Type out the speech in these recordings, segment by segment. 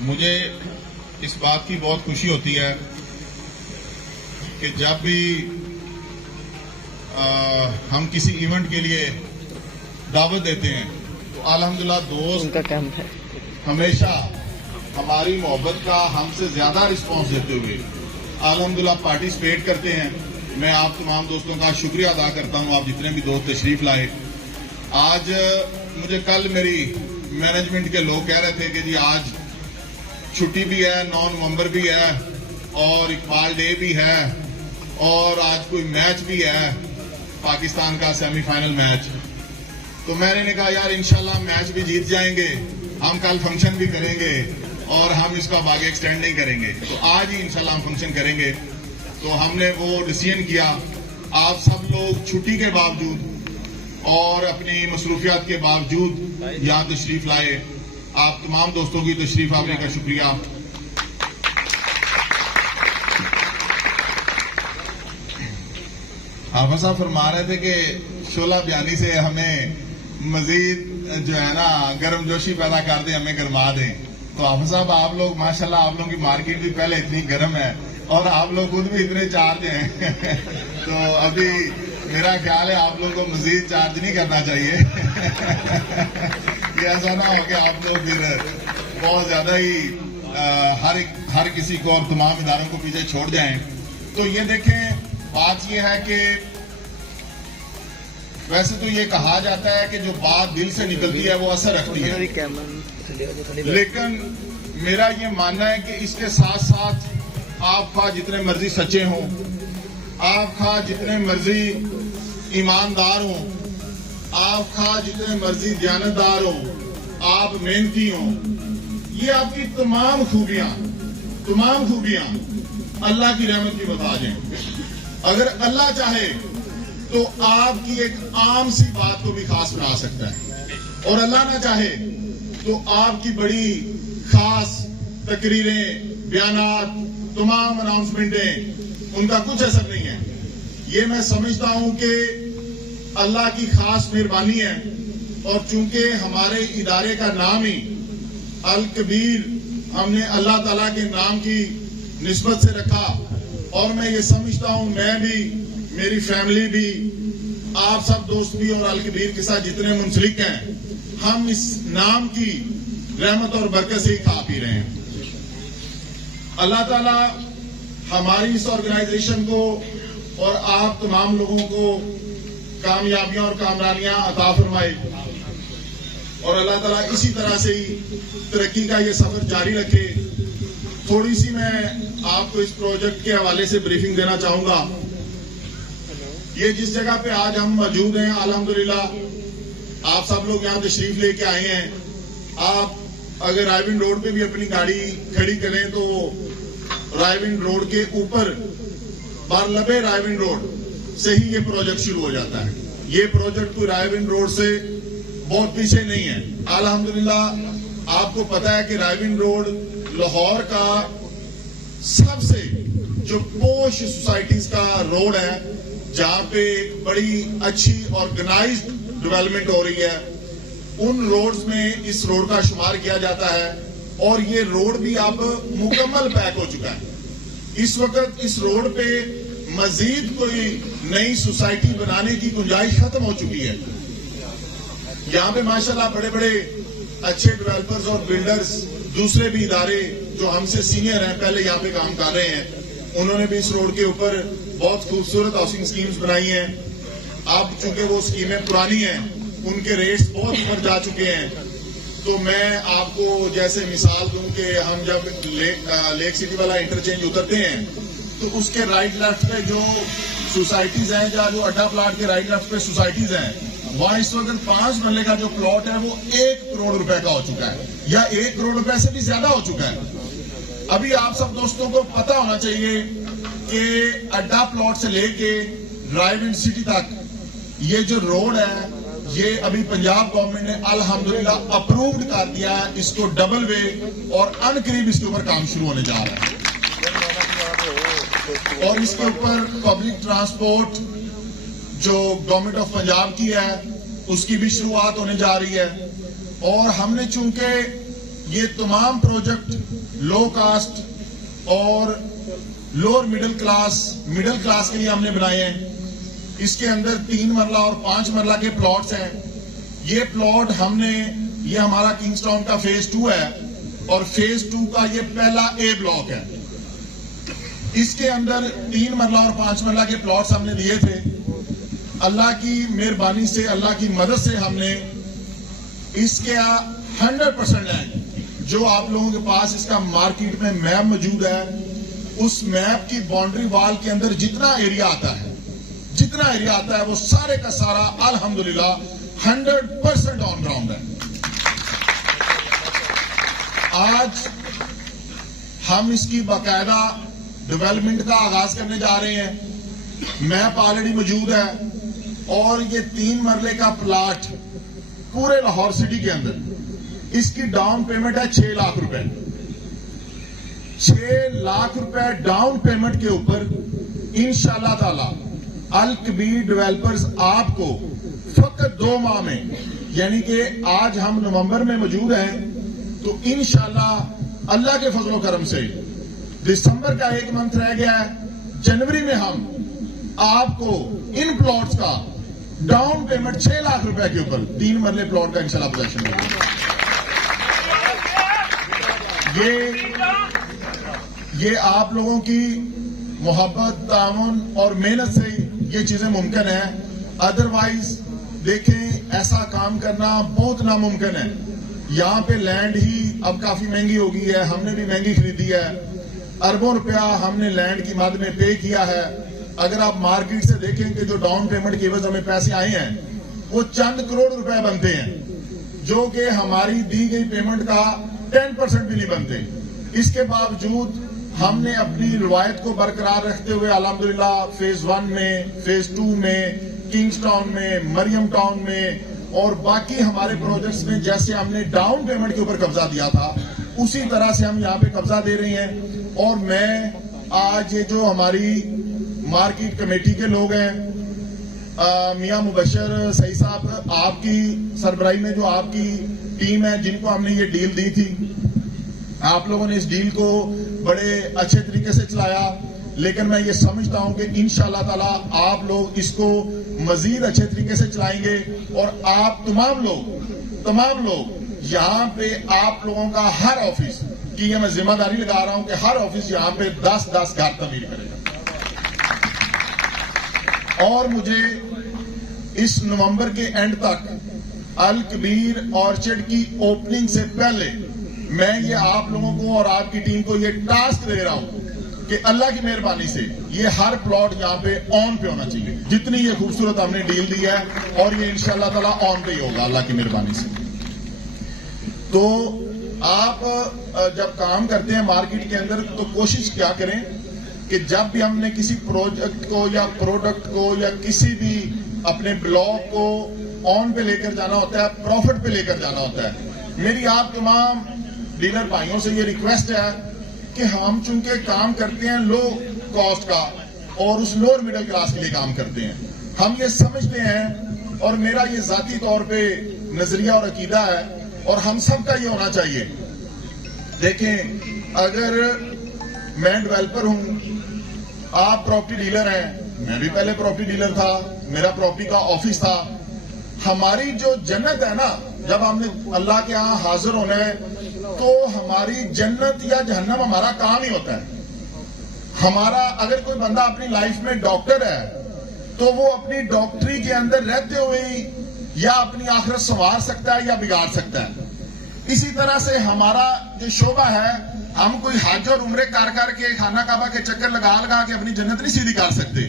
मुझे इस बात की बहुत खुशी होती है कि जब भी हम किसी इवेंट के लिए दावत देते हैं तो अल्हम्दुलिल्लाह दोस्त उनका काम है हमेशा हमारी मोहब्बत का हमसे ज्यादा रिस्पांस देते हुए अल्हम्दुलिल्लाह पार्टिसिपेट करते हैं। मैं आप तमाम दोस्तों का शुक्रिया अदा करता हूं, आप जितने भी दोस्त तशरीफ लाए। आज मुझे कल मेरी मैनेजमेंट के लोग कह रहे थे कि जी आज छुट्टी भी है, 9 नवंबर भी है और इकबाल डे भी है और आज कोई मैच भी है, पाकिस्तान का सेमीफाइनल मैच। तो मैंने कहा यार इंशाल्लाह मैच भी जीत जाएंगे, हम कल फंक्शन भी करेंगे और हम इसका आगे एक्सटेंड नहीं करेंगे, तो आज ही इंशाल्लाह हम फंक्शन करेंगे। तो हमने वो डिसीजन किया। आप सब लोग छुट्टी के बावजूद और अपनी मसरूफियात के बावजूद यहाँ तशरीफ लाए। आप तमाम दोस्तों की तशरीफ आवरी का शुक्रिया। हाफिज साहब फरमा रहे थे कि शोला बयानी से हमें मजीद जो है ना गर्म जोशी पैदा कर दे, हमें गरमा दें। तो हाफिज साहब आप लोग माशाल्लाह, आप लोगों की मार्केट भी पहले इतनी गर्म है और आप लोग खुद भी इतने चार्ज हैं तो अभी मेरा ख्याल है आप लोगों को मजीद चार्ज नहीं करना चाहिए ये ऐसा ना हो कि आप लोग फिर बहुत ज्यादा ही हर किसी को और तमाम इदारों को पीछे छोड़ जाएं। तो ये देखें, बात ये है कि वैसे तो ये कहा जाता है कि जो बात दिल से निकलती है वो असर रखती है, लेकिन मेरा ये मानना है कि इसके साथ साथ आप खा जितने मर्जी सच्चे हों, आप खा जितने मर्जी ईमानदार हों, आप खा जितने मर्जी दयानतदार हों, आप मेहनती हों, ये आपकी तमाम खूबियां अल्लाह की रहमत की मुताज हैं। अगर अल्लाह चाहे तो आपकी एक आम सी बात को भी खास बना सकता है, और अल्लाह ना चाहे तो आपकी बड़ी खास तकरीरें, बयानात, तमाम अनाउंसमेंटें, उनका कुछ असर नहीं है। ये मैं समझता हूं कि अल्लाह की खास मेहरबानी है, और चूंकि हमारे इदारे का नाम ही अल कबीर हमने अल्लाह ताला के नाम की निस्बत से रखा, और मैं ये समझता हूं मैं भी, मेरी फैमिली भी, आप सब दोस्त भी और अल कबीर के साथ जितने मुंसलिक हैं, हम इस नाम की रहमत और बरकत से ही खा पी रहे हैं। अल्लाह ताला हमारी इस ऑर्गेनाइजेशन को और आप तमाम लोगों को कामयाबियां और कामरानियां अता फरमाए, और अल्लाह ताला इसी तरह से ही तरक्की का ये सफर जारी रखे। थोड़ी सी मैं आपको इस प्रोजेक्ट के हवाले से ब्रीफिंग देना चाहूंगा। ये जिस जगह पे आज हम मौजूद हैं, अल्हम्दुलिल्लाह आप सब लोग यहाँ तशरीफ लेके आए हैं। आप अगर रायविंड रोड पे भी अपनी गाड़ी खड़ी करें तो रायविंड रोड के ऊपर बारलबे रायविंड रोड से ही ये प्रोजेक्ट शुरू हो जाता है। ये प्रोजेक्ट कोई रायविंड रोड से बहुत पीछे नहीं है। अल्हम्दुलिल्लाह आपको पता है कि रायविंड रोड लाहौर का सबसे जो पोश सोसाइटीज का रोड है, जहां पे बड़ी अच्छी ऑर्गेनाइज्ड डेवलपमेंट हो रही है, उन रोड्स में इस रोड का शुमार किया जाता है। और ये रोड भी अब मुकम्मल पैक हो चुका है। इस वक्त इस रोड पे मजीद कोई नई सोसाइटी बनाने की गुंजाइश खत्म हो चुकी है। यहाँ पे माशाल्लाह बड़े बड़े अच्छे डेवलपर्स और बिल्डर्स, दूसरे भी इदारे जो हमसे सीनियर हैं, पहले यहाँ पे काम कर रहे हैं, उन्होंने भी इस रोड के ऊपर बहुत खूबसूरत हाउसिंग स्कीम्स बनाई हैं। अब चूंकि वो स्कीमें पुरानी हैं, उनके रेट्स बहुत ऊपर जा चुके हैं। तो मैं आपको जैसे मिसाल दूं कि हम जब लेक सिटी वाला इंटरचेंज उतरते हैं तो उसके राइट लेफ्ट पे जो सोसाइटीज हैं, जहाँ जो अड्डा प्लाट के राइट लेफ्ट पे सोसाइटीज हैं, वहां इस वक्त 5 मरले का जो प्लॉट है वो 1 करोड़ रुपए का हो चुका है, या 1 करोड़ रुपए से भी ज्यादा हो चुका है। अभी आप सब दोस्तों को पता होना चाहिए कि अड्डा प्लॉट से लेके रायविंड सिटी तक ये जो रोड है, ये अभी पंजाब गवर्नमेंट ने अल्हम्दुलिल्लाह अप्रूव्ड कर दिया है इसको डबल वे, और अनकरीब इसके ऊपर काम शुरू होने जा रहा है। और इसके ऊपर पब्लिक ट्रांसपोर्ट जो गवर्नमेंट ऑफ पंजाब की है उसकी भी शुरुआत होने जा रही है। और हमने चूंकि ये तमाम प्रोजेक्ट लो कास्ट और लोअर मिडिल क्लास के लिए हमने बनाए हैं। इसके अंदर 3 मरला और 5 मरला के प्लॉट्स हैं। ये प्लॉट ये हमारा किंग्सटाउन का फेज 2 है और फेज 2 का ये पहला ए ब्लॉक है। इसके अंदर 3 मरला और 5 मरला के प्लॉट्स हमने दिए थे। अल्लाह की मेहरबानी से, अल्लाह की मदद से हमने इसके 100% लैंड जो आप लोगों के पास इसका मार्केट में मैप मौजूद है, उस मैप की बाउंड्री वॉल के अंदर जितना एरिया आता है वो सारे का सारा अल्हम्दुलिल्लाह 100% ऑन ग्राउंड है। आज हम इसकी बाकायदा डेवलपमेंट का आगाज करने जा रहे हैं। मैप ऑलरेडी मौजूद है और ये 3 मरले का प्लाट पूरे लाहौर सिटी के अंदर, इसकी डाउन पेमेंट है 6 लाख रुपए। 6 लाख रुपए डाउन पेमेंट के ऊपर इंशाअल्लाह ताला अल कबीर डेवलपर्स आपको फकत 2 माह में, यानी कि आज हम नवंबर में मौजूद हैं, तो इंशाअल्लाह अल्लाह के फजलो करम से दिसंबर का 1 मंथ रह गया है, जनवरी में हम आपको इन प्लॉट्स का डाउन पेमेंट 6 लाख रुपए के ऊपर 3 मरले प्लॉट का इंशाअल्लाह पोजेशन होगा। ये आप लोगों की मोहब्बत, ताउन और मेहनत से ये चीजें मुमकिन है। अदरवाइज देखें, ऐसा काम करना बहुत नामुमकिन है। यहाँ पे लैंड ही अब काफी महंगी हो गई है, हमने भी महंगी खरीदी है। अरबों रुपया हमने लैंड की मद में पे किया है। अगर आप मार्केट से देखें कि जो डाउन पेमेंट के एवज हमें पैसे आए हैं वो चंद करोड़ रुपए बनते हैं, जो कि हमारी दी गई पेमेंट का 10% भी नहीं बनते। इसके बावजूद हमने अपनी रिवायत को बरकरार रखते हुए अल्हम्दुलिल्लाह फेज 1 में, फेज 2 में, किंग्सटाउन में, मरियम टाउन में और बाकी हमारे प्रोजेक्ट्स में जैसे हमने डाउन पेमेंट के ऊपर कब्जा दिया था, उसी तरह से हम यहाँ पे कब्जा दे रहे हैं। और मैं आज ये जो हमारी मार्केट कमेटी के लोग हैं, मियां मुबशर सही साहब, आपकी सरबराही में जो आपकी टीम है, जिनको हमने ये डील दी थी, आप लोगों ने इस डील को बड़े अच्छे तरीके से चलाया। लेकिन मैं ये समझता हूं कि इंशाअल्लाह ताला आप लोग इसको मजीद अच्छे तरीके से चलाएंगे और आप तमाम लोग यहाँ पे, आप लोगों का हर ऑफिस की ये मैं जिम्मेदारी लगा रहा हूं कि हर ऑफिस यहाँ पे 10-10 घर तमीर करेगा। और मुझे इस नवंबर के एंड तक अल कबीर ऑर्चर्ड की ओपनिंग से पहले मैं ये आप लोगों को और आपकी टीम को ये टास्क दे रहा हूं कि अल्लाह की मेहरबानी से ये हर प्लॉट यहाँ पे ऑन पे होना चाहिए। जितनी ये खूबसूरत हमने डील दी है, और ये इंशाअल्लाह ताला ऑन पे ही होगा अल्लाह की मेहरबानी से। तो आप जब काम करते हैं मार्केट के अंदर, तो कोशिश क्या करें कि जब भी हमने किसी प्रोजेक्ट को या प्रोडक्ट को या किसी भी अपने ब्लॉक को ऑन पे लेकर जाना होता है, प्रॉफिट पे लेकर जाना होता है। मेरी आप तमाम डीलर भाइयों से ये रिक्वेस्ट है कि हम चूंकि काम करते हैं लो कॉस्ट का और उस लोअर मिडिल क्लास के लिए काम करते हैं, हम ये समझते हैं, और मेरा ये जाती तौर पे नजरिया और अकीदा है और हम सबका ये होना चाहिए। देखें, अगर मैं डेवलपर हूं, आप प्रॉपर्टी डीलर हैं, मैं भी पहले प्रॉपर्टी डीलर था, मेरा प्रॉपर्टी का ऑफिस था। हमारी जो जन्नत है ना, जब हमने अल्लाह के यहाँ हाजिर होना है, तो हमारी जन्नत या जहन्नम हमारा काम ही होता है। हमारा, अगर कोई बंदा अपनी लाइफ में डॉक्टर है, तो वो अपनी डॉक्टरी के अंदर रहते हुए ही या अपनी आखिरत संवार सकता है या बिगाड़ सकता है। इसी तरह से हमारा जो शोबा है, हम कोई हज और उम्रे कर के खाना काबा के चक्कर लगा के अपनी जन्नत नहीं सीधी कर सकते।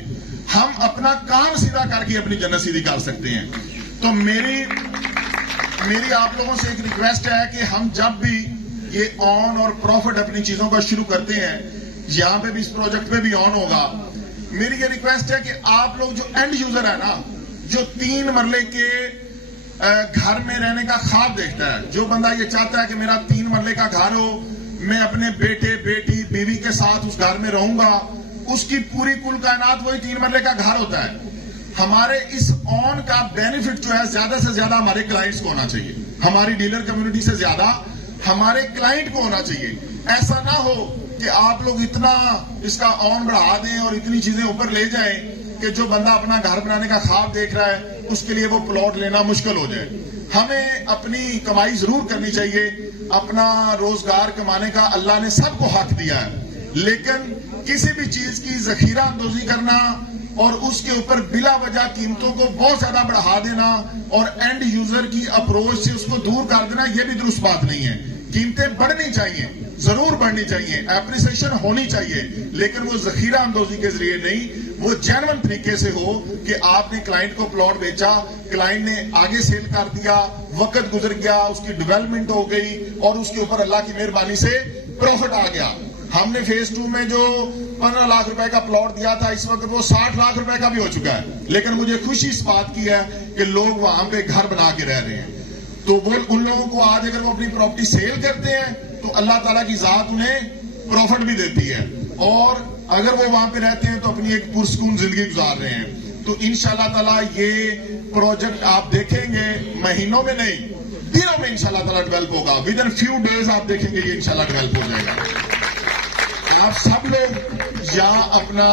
हम अपना काम सीधा करके अपनी जन्नत सीधी कर सकते हैं। तो मेरी आप लोगों से एक रिक्वेस्ट है कि हम जब भी ये ऑन और प्रॉफिट अपनी चीजों का शुरू करते हैं, यहां पे भी, इस प्रोजेक्ट पे भी ऑन होगा, मेरी ये रिक्वेस्ट है कि आप लोग जो एंड यूजर है ना, जो 3 मरले के घर में रहने का ख्वाब देखता है, जो बंदा ये चाहता है कि मेरा 3 मरले का घर हो, मैं अपने बेटे, बेटी, बीवी के साथ उस घर में रहूंगा, उसकी पूरी कुल कायनात वही 3 मरले का घर होता है। हमारे इस ऑन का बेनिफिट जो है ज्यादा से ज्यादा हमारे क्लाइंट्स को होना चाहिए, हमारी डीलर कम्युनिटी से ज्यादा हमारे क्लाइंट को होना चाहिए। ऐसा ना हो कि आप लोग इतना इसका ऑन बढ़ा दें और इतनी चीजें ऊपर ले जाएं कि जो बंदा अपना घर बनाने का ख्वाब देख रहा है उसके लिए वो प्लॉट लेना मुश्किल हो जाए। हमें अपनी कमाई जरूर करनी चाहिए, अपना रोजगार कमाने का अल्लाह ने सबको हक दिया है, लेकिन किसी भी चीज की जखीरा अंदोजी करना और उसके ऊपर बिला वजह कीमतों को बहुत ज्यादा बढ़ा देना और एंड यूजर की अप्रोच से उसको दूर कर देना, यह भी दुरुस्त बात नहीं है। कीमतें बढ़नी चाहिए, जरूर बढ़नी चाहिए, एप्रिसिएशन होनी चाहिए, लेकिन वो जखीरा अंदोजी के जरिए नहीं, वो जेन्युइन तरीके से हो कि आपने क्लाइंट को प्लॉट बेचा, क्लाइंट ने आगे सेल कर दिया, वक्त गुजर गया, उसकी डेवलपमेंट हो गई और उसके ऊपर अल्लाह की मेहरबानी से प्रॉफिट आ गया। हमने फेज 2 में जो 15 लाख रुपए का प्लॉट दिया था, इस वक्त वो 60 लाख रुपए का भी हो चुका है, लेकिन मुझे खुशी इस बात की है कि लोग वहां पे घर बना के रह रहे हैं। तो वो उन लोगों को आज अगर वो अपनी प्रॉपर्टी सेल करते हैं तो अल्लाह ताला की जात उन्हें प्रॉफिट भी देती है, और अगर वो वहां पे रहते हैं तो अपनी एक पुरसकून जिंदगी गुजार रहे हैं। तो इंशाल्लाह ताला ये प्रोजेक्ट आप देखेंगे महीनों में नहीं, दिनों में इंशाल्लाह ताला डेवलप होगा। विद इन फ्यू डेज आप देखेंगे ये इंशाल्लाह डेवलप हो जाएगा। आप सब लोग यहाँ अपना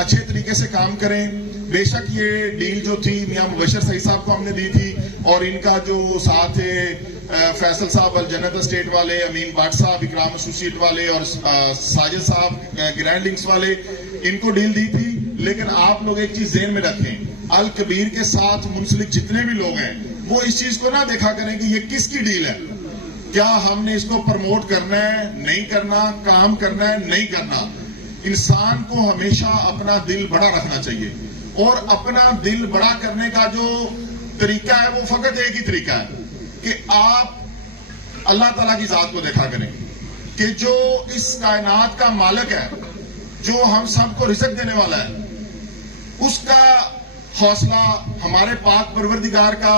अच्छे तरीके से काम करें। बेशक ये डील जो थी मियां मुबशर सही साहब को हमने दी थी, और इनका जो साथ है फैसल साहब अल जन्नत एस्टेट वाले, अमीन भट्ट साहब इकराम एसोसिएट वाले और साजिद साहब ग्रैंड लिंक्स वाले, इनको डील दी थी। लेकिन आप लोग एक चीज ज़हन में रखें, अल कबीर के साथ मुंसलिक जितने भी लोग हैं वो इस चीज को ना देखा करें कि ये किसकी डील है, क्या हमने इसको प्रमोट करना है, नहीं करना, काम करना है, नहीं करना। इंसान को हमेशा अपना दिल बड़ा रखना चाहिए, और अपना दिल बड़ा करने का जो तरीका है वो फकत एक ही तरीका है कि आप अल्लाह ताला की जात को देखा करें कि जो इस कायनात का मालिक है, जो हम सबको रिज़्क देने वाला है, उसका हौसला, हमारे पाक परवरदिगार का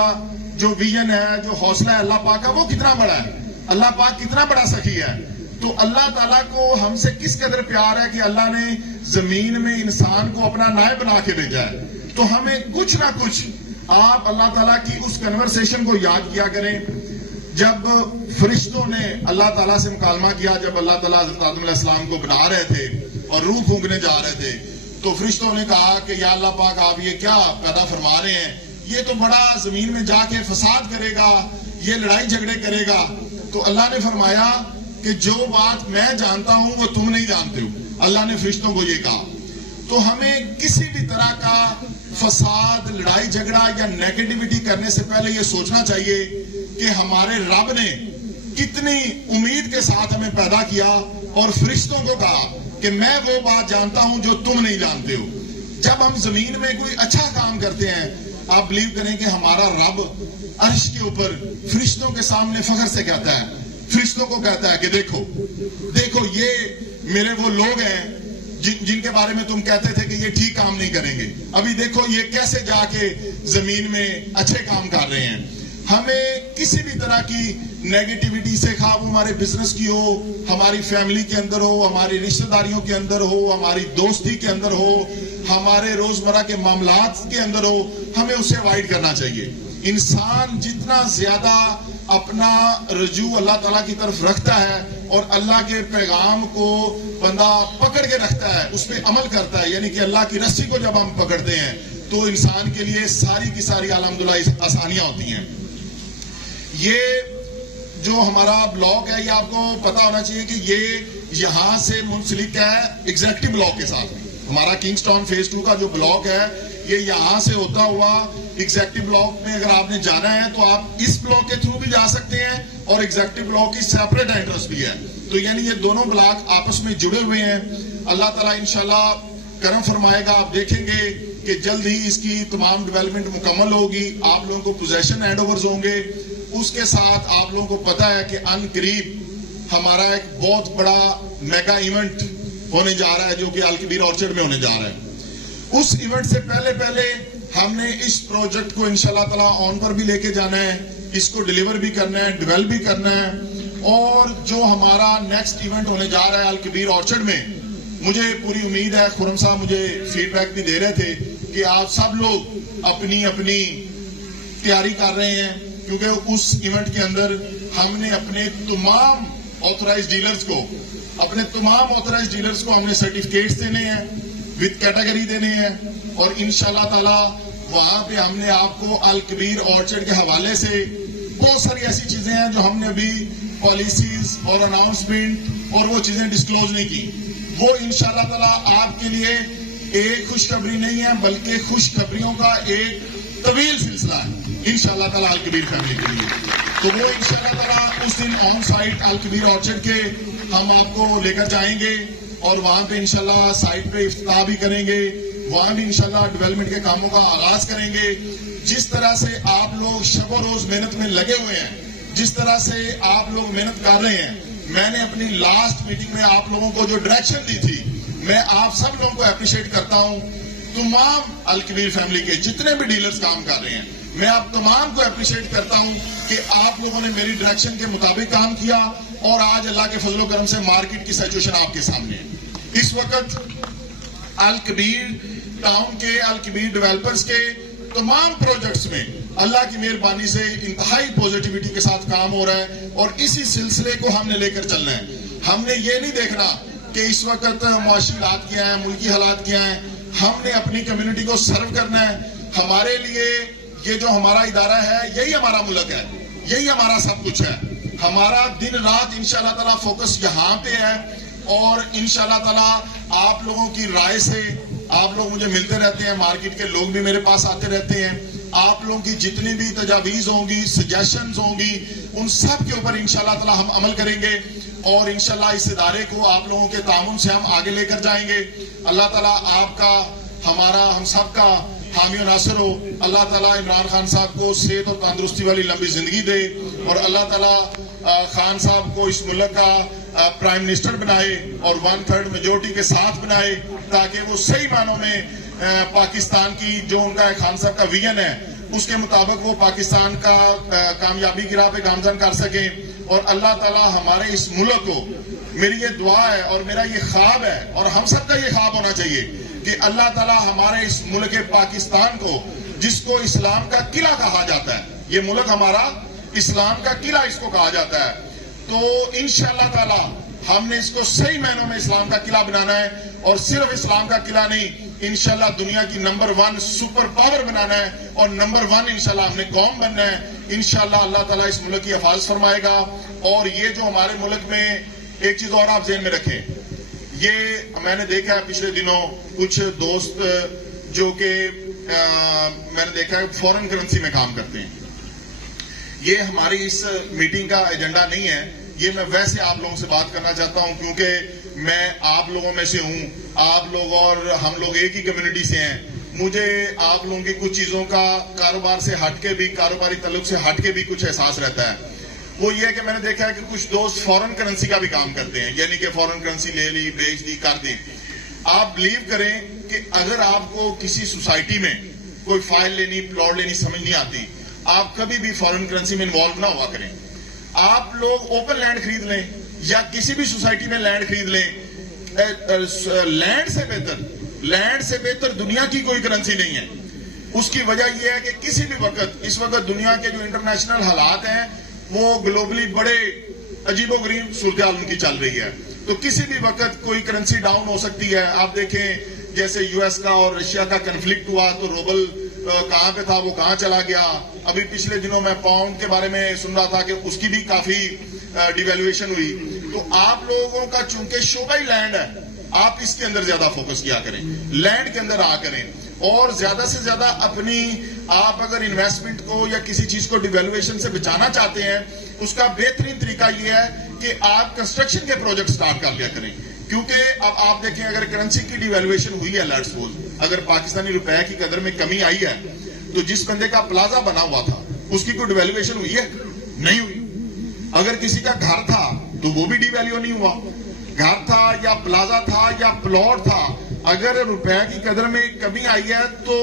जो विजन है, जो हौसला है अल्लाह पाक का, वो कितना बड़ा है, अल्लाह पाक कितना बड़ा सखी है। तो अल्लाह ताला को हमसे किस कदर प्यार है कि अल्लाह ने जमीन में इंसान को अपना नायब बना के भेजा है। तो हमें कुछ ना कुछ आप अल्लाह ताला की उस कन्वर्सेशन को याद किया करें जब फरिश्तों ने अल्लाह ताला से मुकालमा किया, जब अल्लाह ताला हज़रत आदम अलैहिस्सलाम को बना रहे थे और रूह फूंकने जा रहे थे, तो फरिश्तों ने कहा कि या अल्लाह पाक आप ये क्या पैदा फरमा रहे हैं, ये तो बड़ा जमीन में जाके फसाद करेगा, ये लड़ाई झगड़े करेगा। तो अल्लाह ने फरमाया कि जो बात मैं जानता हूं वो तुम नहीं जानते हो। अल्लाह ने फरिश्तों को ये कहा। तो हमें किसी भी तरह का फसाद, लड़ाई झगड़ा या नेगेटिविटी करने से पहले ये सोचना चाहिए कि हमारे रब ने कितनी उम्मीद के साथ हमें पैदा किया और फरिश्तों को कहा कि मैं वो बात जानता हूं जो तुम नहीं जानते हो। जब हम जमीन में कोई अच्छा काम करते हैं, आप बिलीव करें कि हमारा रब अर्श के ऊपर फरिश्तों के सामने फख्र से कहता है, फरिश्तों को कहता है कि देखो देखो ये मेरे वो लोग हैं जिनके बारे में तुम कहते थे कि ये ठीक काम नहीं करेंगे, अभी देखो ये कैसे जाके जमीन में अच्छे काम कर रहे हैं। हमें किसी भी तरह की नेगेटिविटी से, खा वो हमारे बिजनेस की हो, हमारी फैमिली के अंदर हो, हमारी रिश्तेदारियों के अंदर हो, हमारी दोस्ती के अंदर हो, हमारे रोजमर्रा के मामलात के अंदर हो, हमें उसे अवॉइड करना चाहिए। इंसान जितना ज्यादा अपना रजू अल्लाह ताला की तरफ रखता है और अल्लाह के पैगाम को बंदा पकड़ के रखता है, उस पर अमल करता है, यानी कि अल्लाह की रस्सी को जब हम पकड़ते हैं तो इंसान के लिए सारी की सारी अल्हम्दुलिल्लाह आसानियां होती हैं। ये जो हमारा ब्लॉक है, ये आपको पता होना चाहिए कि ये यहाँ से मुंसलिक है एग्जीक्यूटिव ब्लॉक के साथ। हमारा किंगस्टाउन फेज 2 का जो ब्लॉक है ये यहाँ से होता हुआ एग्जीक्यूटिव ब्लॉक में अगर आपने जाना है तो आप इस ब्लॉक के थ्रू भी जा सकते हैं, और एग्जीक्यूटिव ब्लॉक की सेपरेट एंट्रेंस भी है। तो यानी ये दोनों ब्लॉक आपस में जुड़े हुए हैं। अल्लाह ताला इंशाल्लाह करम फरमाएगा, आप देखेंगे कि जल्द ही इसकी तमाम डेवलपमेंट मुकम्मल होगी, आप लोगों को पोजेशन हैंडओवर्स होंगे। उसके साथ आप लोगों को पता है कि अन करीब हमारा एक बहुत बड़ा मेगा इवेंट होने जा रहा है जो कि अल कबीर ऑर्चर्ड में होने जा रहा है। उस इवेंट से पहले हमने इस प्रोजेक्ट को इंशाल्लाह ताला ऑन पर भी लेके जाना है, इसको डिलीवर भी करना है, डेवलप भी करना है। और जो हमारा नेक्स्ट इवेंट होने जा रहा है अल कबीर ऑर्चर्ड में, मुझे पूरी उम्मीद है, खुरम साहब मुझे फीडबैक भी दे रहे थे कि आप सब लोग अपनी अपनी तैयारी कर रहे हैं क्योंकि उस इवेंट के अंदर हमने अपने तमाम ऑथराइज्ड डीलर्स को हमने सर्टिफिकेट्स देने हैं, विद कैटेगरी देने हैं, और इंशाल्लाह ताला वहां पे हमने आपको अल कबीर ऑर्चर्ड के हवाले से बहुत सारी ऐसी चीजें हैं जो हमने अभी पॉलिसीज और अनाउंसमेंट और वो चीजें डिस्क्लोज नहीं की। वो इंशाल्लाह ताला आपके लिए एक खुशखबरी नहीं है बल्कि खुशखबरियों का एक तवील सिलसिला है इंशाल्लाह ताला अल कबीर फैमिली के लिए। तो वो इंशाल्लाह ताला उस दिन on site Al Kabir orchard के हम आपको लेकर जाएंगे और वहां पे इंशाल्लाह साइट पे इफ्तिताह भी करेंगे, वहां भी इंशाल्लाह डेवलपमेंट के कामों का आगाज करेंगे। जिस तरह से आप लोग शब रोज मेहनत में लगे हुए हैं, जिस तरह से आप लोग मेहनत कर रहे हैं, मैंने अपनी लास्ट मीटिंग में आप लोगों को जो डायरेक्शन दी थी, मैं आप सब लोगों को अप्रिशिएट करता हूं। तमाम अल कबीर फैमिली के जितने भी डीलर्स काम कर रहे हैं, मैं आप तमाम को अप्रिशिएट करता हूं कि आप लोगों ने मेरी डायरेक्शन के मुताबिक काम किया और आज अल्लाह के फजलो करम से मार्केट की सिचुएशन आपके सामने है। इस वक्त अल कबीर टाउन के, अल कबीर डेवलपर्स के तमाम प्रोजेक्ट्स में अल्लाह की मेहरबानी से इंतहाई पॉजिटिविटी के साथ काम हो रहा है और इसी सिलसिले को हमने लेकर चलना है। हमने ये नहीं देखना कि इस वक्त मुआशी हालात क्या है, मुल्की हालात क्या है, हमने अपनी कम्युनिटी को सर्व करना है। हमारे लिए ये जो हमारा इदारा है, यही हमारा मुल्क है, यही हमारा सब कुछ है। हमारा दिन रात इंशाल्लाह ताला फोकस यहाँ पे है और इंशाल्लाह ताला आप लोगों की राय से, आप लोग मुझे मिलते रहते हैं, मार्केट के लोग भी मेरे पास आते रहते हैं, आप लोगों की जितनी भी तजावीज होंगी, सजेशंस होंगी, उन सब के ऊपर इंशाल्लाह ताला हम अमल करेंगे और इंशाल्लाह इस इदारे को आप लोगों के तामुन से हम आगे लेकर जाएंगे। अल्लाह ताला आपका, हमारा, हम सब का हामी और नासिर हो। अल्लाह ताला इमरान खान साहब को सेहत और तंदुरुस्ती वाली लंबी जिंदगी दे और अल्लाह ताला खान साहब को इस मुल्क का प्राइम मिनिस्टर बनाए और 1/3 मेजोरिटी के साथ बनाए, ताकि वो सही मानों में पाकिस्तान की जो उनका खान साहब का विजन है उसके मुताबिक वो पाकिस्तान का कामयाबी की राह पे गामजन कर सके। और अल्लाह ताला हमारे इस मुल्क को, मेरी ये दुआ है और मेरा ये ख्वाब है और हम सबका ये ख्वाब होना चाहिए कि अल्लाह ताला हमारे इस मुल्क पाकिस्तान को, जिसको इस्लाम का किला कहा जाता है, ये मुल्क हमारा इस्लाम का किला इसको कहा जाता है, तो इंशाअल्लाह ताला हमने इसको सही मायनों में इस्लाम का किला बनाना है और सिर्फ इस्लाम का किला नहीं, इंशाल्लाह दुनिया की नंबर 1 सुपर पावर बनाना है और नंबर 1 इंशाल्लाह हमने कौम बनना है। इंशाल्लाह अल्लाह ताला इस मुल्क की हिफाजत फरमाएगा। और ये जो हमारे मुल्क में, एक चीज और आप ज़हन में रखें, ये मैंने देखा है पिछले दिनों कुछ दोस्त जो कि मैंने देखा है फॉरेन करेंसी में काम करते हैं। ये हमारी इस मीटिंग का एजेंडा नहीं है, ये मैं वैसे आप लोगों से बात करना चाहता हूं क्योंकि मैं आप लोगों में से हूं, आप लोग और हम लोग एक ही कम्युनिटी से हैं। मुझे आप लोगों की कुछ चीजों का कारोबार से हटके भी, कारोबारी तल्लुक से हटके भी कुछ एहसास रहता है। वो ये है कि मैंने देखा है कि कुछ दोस्त फॉरेन करेंसी का भी काम करते हैं, यानी कि फॉरेन करेंसी ले ली, बेच दी, कर दी। आप बिलीव करें कि अगर आपको किसी सोसाइटी में कोई फाइल लेनी, प्लॉट लेनी समझ नहीं आती, आप कभी भी फॉरेन करेंसी में इन्वॉल्व ना हुआ करें। आप लोग ओपन लैंड खरीद लें या किसी भी सोसाइटी में लैंड खरीद लें, लैंड से बेहतर दुनिया की कोई करेंसी नहीं है। उसकी वजह यह है कि किसी भी वक्त, इस वक्त दुनिया के जो इंटरनेशनल हालात हैं वो ग्लोबली बड़े अजीबोगरीब सूरत उनकी चल रही है, तो किसी भी वक्त कोई करेंसी डाउन हो सकती है। आप देखें जैसे यूएस का और रशिया का कन्फ्लिक्ट हुआ तो रूबल कहां पे था, वो कहां चला गया। अभी पिछले दिनों मैं पाउंड के बारे में सुन रहा था कि उसकी भी काफी डिवैल्यूएशन हुई। तो आप लोगों का चूंकि शोबा ही लैंड है, आप इसके अंदर ज्यादा फोकस किया करें, लैंड के अंदर आ करें और ज्यादा से ज्यादा अपनी, आप अगर इन्वेस्टमेंट को या किसी चीज को डिवैल्यूएशन से बचाना चाहते हैं, उसका बेहतरीन तरीका यह है कि आप कंस्ट्रक्शन के प्रोजेक्ट स्टार्ट कर लिया करें। क्योंकि अब आप देखें अगर करेंसी की डिवैल्यूएशन हुई है, लेट्स सपोज अगर पाकिस्तानी रुपए की कदर में कमी आई है, तो जिस बंदे का प्लाजा बना हुआ था उसकी कोई डिवैल्यूएशन हुई है? नहीं हुई। अगर किसी का घर था तो वो भी डिवैल्यू नहीं हुआ। घर था या प्लाजा था या प्लॉट था, अगर रुपए की कदर में कमी आई है तो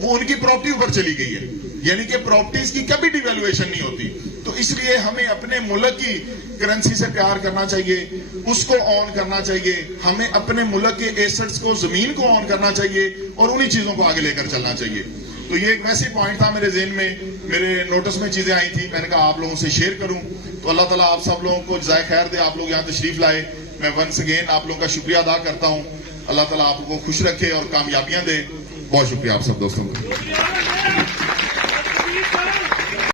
वो उनकी प्रॉपर्टी ऊपर चली गई है, यानी कि प्रॉपर्टीज की कभी डिवैल्यूएशन नहीं होती। तो इसलिए हमें अपने मुल्क की करेंसी से प्यार करना चाहिए, उसको ऑन करना चाहिए, हमें अपने मुल्क के एसेट्स को, जमीन को ऑन करना चाहिए और उन्हीं चीजों को आगे लेकर चलना चाहिए। तो ये एक वैसे पॉइंट था मेरे ज़हन में मेरे नोटिस में चीजें आई थी, मैंने कहा आप लोगों से शेयर करूं। तो अल्लाह ताला आप सब लोगों को जज़ाए खैर दे, आप लोग यहाँ तशरीफ लाए। मैं वंस अगेन आप लोगों का शुक्रिया अदा करता हूं। अल्लाह ताला आप लोगों को खुश रखे और कामयाबियां दे। बहुत शुक्रिया आप सब दोस्तों का।